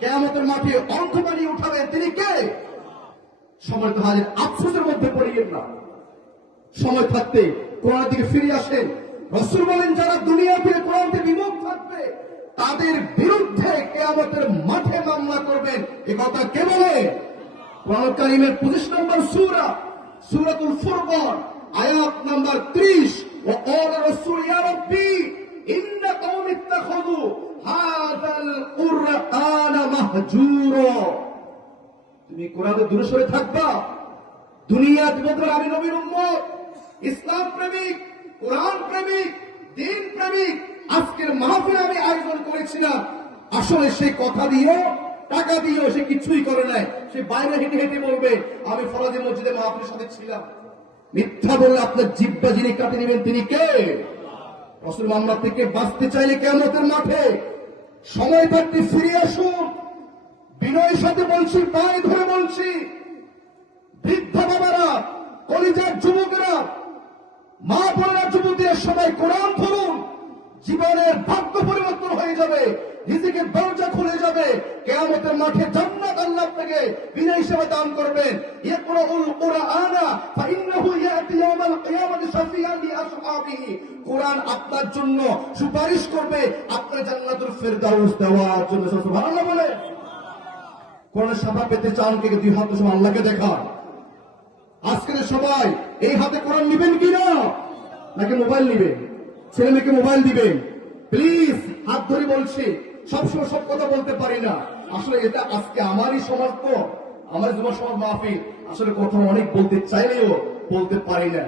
কিয়ামতের মাঠে অর্থ বানিয়ে উঠাবেন তিনি কে? সময় তো হাজির, আফসোসের মধ্যে পড়িয়েন না। সময় থাকতে কোরআন দিকে ফিরে আসেন। রাসূল বলেন যারা দুনিয়া থেকে কোরআন থেকে বিমুখ থাকবে তাদের বিরুদ্ধে কিয়ামতের মাঠে মামলা করবেন। এ কথা কে বলে? কোরআন কারীমের 25 নম্বর সূরা, সূরাতুল ফুরকান, আয়াত নাম্বার 30, ওয়া ক্বালা রাসূল ইয়া রাব্বি ইন্না কওমি ইত্তাখাযু হাযাল কুরআনা মাহজুরা। তুমি কোরআনের দূরে সরে থাকবা। দুনিয়া জীবনে আমি নবীর উম্মত, ইসলাম প্রেমিক, কোরআন প্রেমিক, দ্বীন প্রেমিক আজকের মাহফিল আমি আয়োজন করেছিলাম। আসলে সেই কথা দিয়ে টাকা দিয়েও সে কিছুই করে নাই। সে বাইরে হেঁটে হেঁটে বলবে আমি ফরাজি মসজিদে মাহফিলের সাথে ছিলাম। মিথ্যা বললে আপনার জিহ্বা যিনি কাটে নেবেন তিনি কে? রাসূল মামলা থেকে বাঁচতে চাইলে কিয়ামতের মাঠে সময় থাকতে ফিরে আসুন। বিনয়ের সাথে বলছি, পায়ে ধরে বলছি, বৃদ্ধ বাবারা, কলিজার যুবকেরা, মা বোনেরা, যুবতীরা সবাই কোরআন পড়ুন। জীবনের ভাগ্য পরিবর্তন হয়ে যাবে, রিজিকের দরজা খুলে যাবে। কিয়ামতের মাঠে জান্নাত আল্লাহ আপনাকে বিনা হিসেবে দান করবেন। ইকরাউল কুরআনা ফাইন্নাহু ইয়াতি ইয়াউমাল কিয়ামাতি শাফিআন লিআসহাবিহি। কোরআন আপনার জন্য সুপারিশ করবে আপনার জান্নাতুল ফেরদাউস দেওয়ার জন্য। সুবহানাল্লাহ বলে। কোরআনের শাফা পেতে চান কে? দুই হাত সমান আল্লাহকে দেখান। আজকে সবাই এই হাতে কোরআন নেবেন কিনা, নাকি মোবাইল নেবেন? ছেলে মেয়েকে মোবাইল দিবেন? প্লিজ হাত ধরে বলছি, সবসময় সব কথা বলতে পারি না। আসলে এটা আজকে আমারই সমাজ, তো আমার যুব সমাজ মাহফিল। আসলে কথা অনেক বলতে চাইলেও বলতে পারি না।